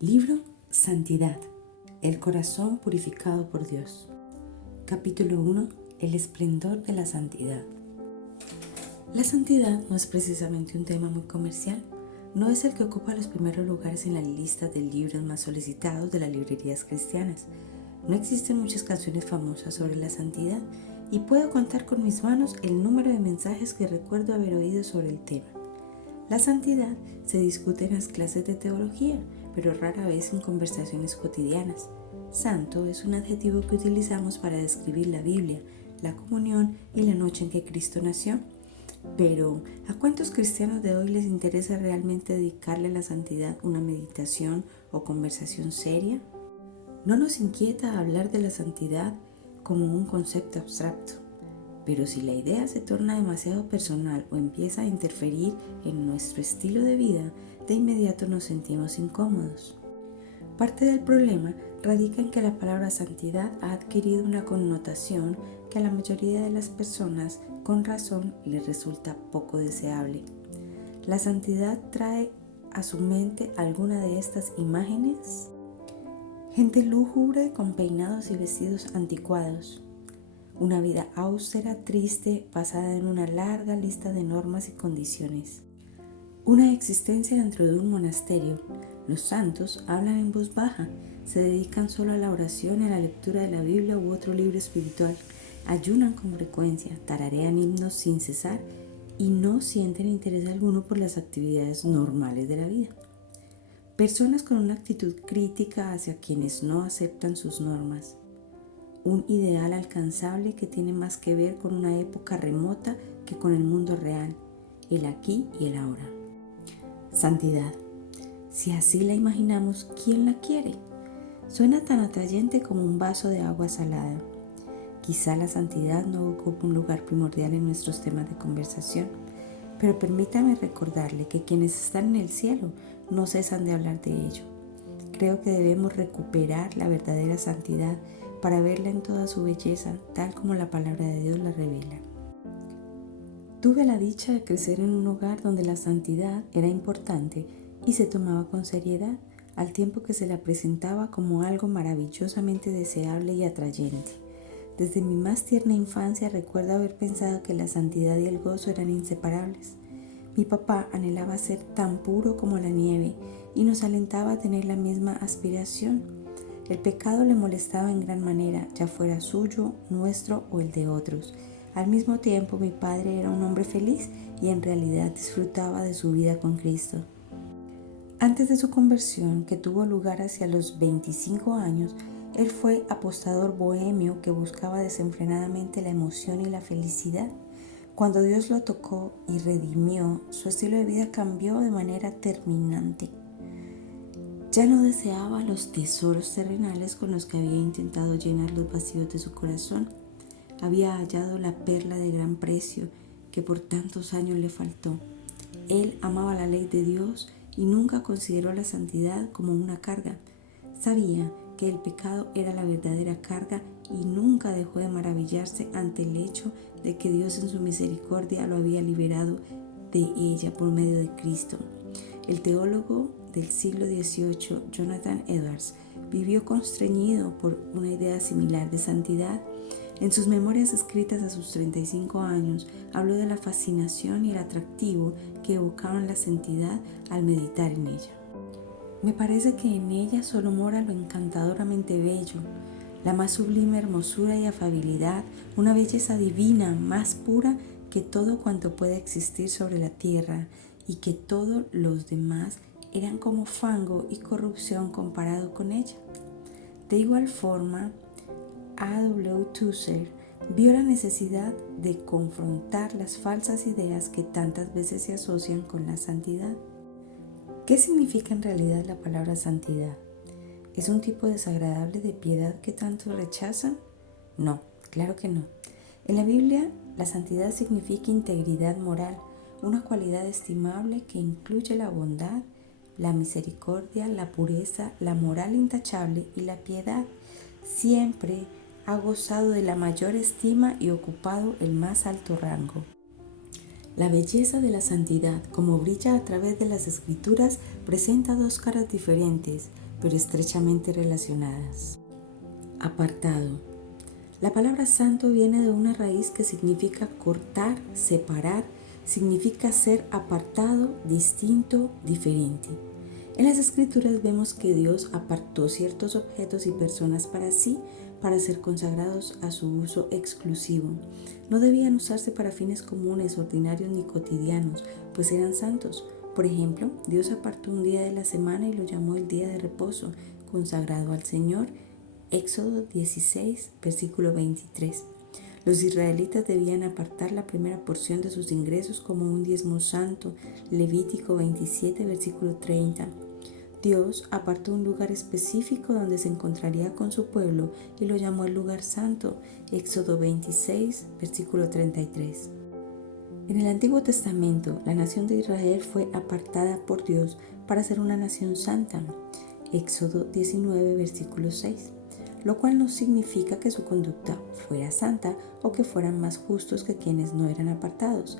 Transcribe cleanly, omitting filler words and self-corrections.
Libro Santidad, el corazón purificado por Dios. Capítulo 1. El esplendor de la santidad. La santidad no es precisamente un tema muy comercial. No es el que ocupa los primeros lugares en la lista de libros más solicitados de las librerías cristianas. No existen muchas canciones famosas sobre la santidad y puedo contar con mis manos el número de mensajes que recuerdo haber oído sobre el tema. La santidad se discute en las clases de teología, pero rara vez en conversaciones cotidianas. Santo es un adjetivo que utilizamos para describir la Biblia, la comunión y la noche en que Cristo nació. Pero, ¿a cuántos cristianos de hoy les interesa realmente dedicarle a la santidad una meditación o conversación seria? No nos inquieta hablar de la santidad como un concepto abstracto. Pero si la idea se torna demasiado personal o empieza a interferir en nuestro estilo de vida, de inmediato nos sentimos incómodos. Parte del problema radica en que la palabra santidad ha adquirido una connotación que a la mayoría de las personas, con razón, les resulta poco deseable. ¿La santidad trae a su mente alguna de estas imágenes? Gente lúgubre con peinados y vestidos anticuados. Una vida austera, triste, basada en una larga lista de normas y condiciones. Una existencia dentro de un monasterio. Los santos hablan en voz baja, se dedican solo a la oración y a la lectura de la Biblia u otro libro espiritual, ayunan con frecuencia, tararean himnos sin cesar y no sienten interés alguno por las actividades normales de la vida. Personas con una actitud crítica hacia quienes no aceptan sus normas. Un ideal alcanzable que tiene más que ver con una época remota que con el mundo real, el aquí y el ahora. Santidad. Si así la imaginamos, ¿quién la quiere? Suena tan atrayente como un vaso de agua salada. Quizá la santidad no ocupa un lugar primordial en nuestros temas de conversación, pero permítame recordarle que quienes están en el cielo no cesan de hablar de ello. Creo que debemos recuperar la verdadera santidad para verla en toda su belleza, tal como la palabra de Dios la revela. Tuve la dicha de crecer en un hogar donde la santidad era importante y se tomaba con seriedad, al tiempo que se la presentaba como algo maravillosamente deseable y atrayente. Desde mi más tierna infancia recuerdo haber pensado que la santidad y el gozo eran inseparables. Mi papá anhelaba ser tan puro como la nieve y nos alentaba a tener la misma aspiración. El pecado le molestaba en gran manera, ya fuera suyo, nuestro o el de otros. Al mismo tiempo, mi padre era un hombre feliz y en realidad disfrutaba de su vida con Cristo. Antes de su conversión, que tuvo lugar hacia los 25 años, él fue apostador bohemio que buscaba desenfrenadamente la emoción y la felicidad. Cuando Dios lo tocó y redimió, su estilo de vida cambió de manera terminante. Ya no deseaba los tesoros terrenales con los que había intentado llenar los vacíos de su corazón. Había hallado la perla de gran precio que por tantos años le faltó. Él amaba la ley de Dios y nunca consideró la santidad como una carga. Sabía que el pecado era la verdadera carga y nunca dejó de maravillarse ante el hecho de que Dios en su misericordia lo había liberado de ella por medio de Cristo. El teólogo del siglo XVIII, Jonathan Edwards, vivió constreñido por una idea similar de santidad. En sus memorias escritas a sus 35 años, habló de la fascinación y el atractivo que evocaban la santidad al meditar en ella. Me parece que en ella solo mora lo encantadoramente bello, la más sublime hermosura y afabilidad, una belleza divina más pura que todo cuanto pueda existir sobre la tierra, y que todos los demás eran como fango y corrupción comparado con ella. De igual forma, A.W. Tozer vio la necesidad de confrontar las falsas ideas que tantas veces se asocian con la santidad. ¿Qué significa en realidad la palabra santidad? ¿Es un tipo desagradable de piedad que tantos rechazan? No, claro que no. En la Biblia, la santidad significa integridad moral, una cualidad estimable que incluye la bondad, la misericordia, la pureza, la moral intachable y la piedad. Siempre ha gozado de la mayor estima y ocupado el más alto rango. La belleza de la santidad, como brilla a través de las Escrituras, presenta dos caras diferentes. pero estrechamente relacionadas. Apartado. La palabra santo viene de una raíz que significa cortar, separar, significa ser apartado, distinto, diferente. En las Escrituras vemos que Dios apartó ciertos objetos y personas para sí, para ser consagrados a su uso exclusivo. No debían usarse para fines comunes, ordinarios ni cotidianos, pues eran santos. Por ejemplo, Dios apartó un día de la semana y lo llamó el día de reposo, consagrado al Señor. Éxodo 16, versículo 23. Los israelitas debían apartar la primera porción de sus ingresos como un diezmo santo. Levítico 27, versículo 30. Dios apartó un lugar específico donde se encontraría con su pueblo y lo llamó el lugar santo. Éxodo 26, versículo 33. En el Antiguo Testamento, la nación de Israel fue apartada por Dios para ser una nación santa. Éxodo 19, versículo 6. Lo cual no significa que su conducta fuera santa o que fueran más justos que quienes no eran apartados.